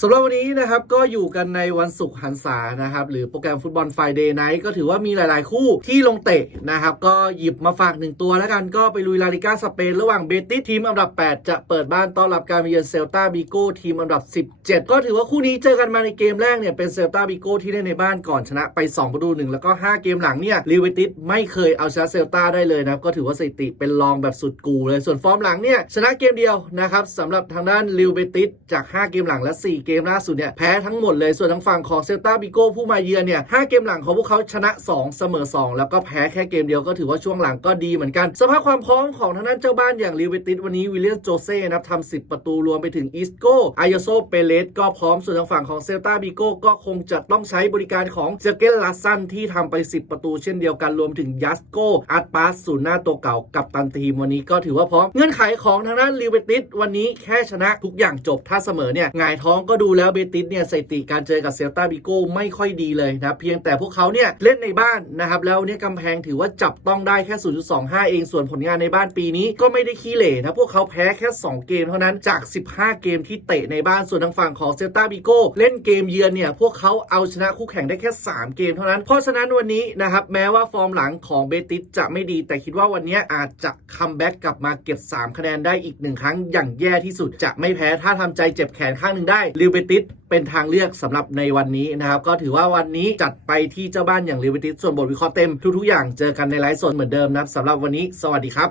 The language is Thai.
สำหรับวันนี้นะครับก็อยู่กันในวันศุกร์หันษานะครับหรือโปรแกรมฟุตบอลไฟเดย์ไนท์ก็ถือว่ามีหลาย ๆ คู่ที่ลงเตะนะครับก็หยิบมาฝากหนึ่งตัวแล้วกันก็ไปลุยลาลิก้าสเปนระหว่างเบติสทีมอันดับ 8 จะเปิดบ้านต้อนรับการมาเยือนเซลตาบิโก้ทีมอันดับ 17 ก็ถือว่าคู่นี้เจอกันมาในเกมแรกเนี่ยเป็นเซลตาบิโก้ที่เล่นในบ้านก่อนชนะไป 2 ประตูหนึ่งแล้วก็ 5 เกมหลังเนี่ยลิเวติสไม่เคยเอาชนะเซลตาได้เลยนะครับก็ถือว่าสถิติเป็นรองแบบสุดกูเลยส่วนฟอร์มหลังเนี่ยชนะเกมเดียวนะครับสำหรับทางด้านลิเวติสจาก 5 เกมหลังและ 4เกมล่าสุดเนี่ยแพ้ทั้งหมดเลย ส่วนทางฝั่งของเซลตาบิโก้ผู้มาเยือนเนี่ย5เกมหลังของพวกเขาชนะ 2 เสมอ 2 แล้วก็แพ้แค่เกมเดียวก็ถือว่าช่วงหลังก็ดีเหมือนกัน สภาพความพร้อมของทางด้านเจ้าบ้านอย่างลิเวติสวันนี้วิลเลียมโจเซ่นะครับทำ10 ประตูรวมไปถึงอิสโกอายโซเปเลสก็พร้อมส่วนทางฝั่งของเซลตาบิโก้ก็คงจะต้องใช้บริการของเจเกนลาซันที่ทำไป 10 ประตูเช่นเดียวกันรวมถึงยัสโกอาร์ตปาสศูนย์หน้าตัวเก่ากับตันทีมวันนี้ก็ถือว่าพร้อมเงื่อนไขของทางด้านลิเวติสวันนี้แค่ชนะทุกอย่างจบถ้าเสมอเนี่ยงายท้องก็ดูแล้วเบติสเนี่ยสถิติการเจอกับเซลตาบิโก้ไม่ค่อยดีเลยนะเพียงแต่พวกเขาเนี่ยเล่นในบ้านนะครับแล้วเนี่ยกำแพงถือว่าจับต้องได้แค่ 0.25 เองส่วนผลงานในบ้านปีนี้ก็ไม่ได้ขี้เหร่นะพวกเขาแพ้แค่ 2 เกมเท่านั้นจาก 15 เกมที่เตะในบ้านส่วนทางฝั่งของเซลตาบิโก้เล่นเกมเยือนเนี่ยพวกเขาเอาชนะคู่แข่งได้แค่ 3 เกมเท่านั้น เพราะฉะนั้นวันนี้นะครับแม้ว่าฟอร์มหลังของเบติสจะไม่ดี แต่คิดว่าวันนี้อาจจะคัมแบ็กกลับมาเก็บ 3 คะแนนได้อีกหนึ่งครั้งอย่างแย่ที่สุดจะไม่แพ้ถ้าทำใจเจ็บแขนข้างหนึ่งได้ลิวเวติสเป็นทางเลือกสำหรับในวันนี้นะครับ ก็ถือว่าวันนี้จัดไปที่เจ้าบ้านอย่างลิวเวติสส่วนบทวิเคราะห์เต็มทุกๆอย่างเจอกันในไลฟ์สดเหมือนเดิมนะครับสำหรับวันนี้ สวัสดีครับ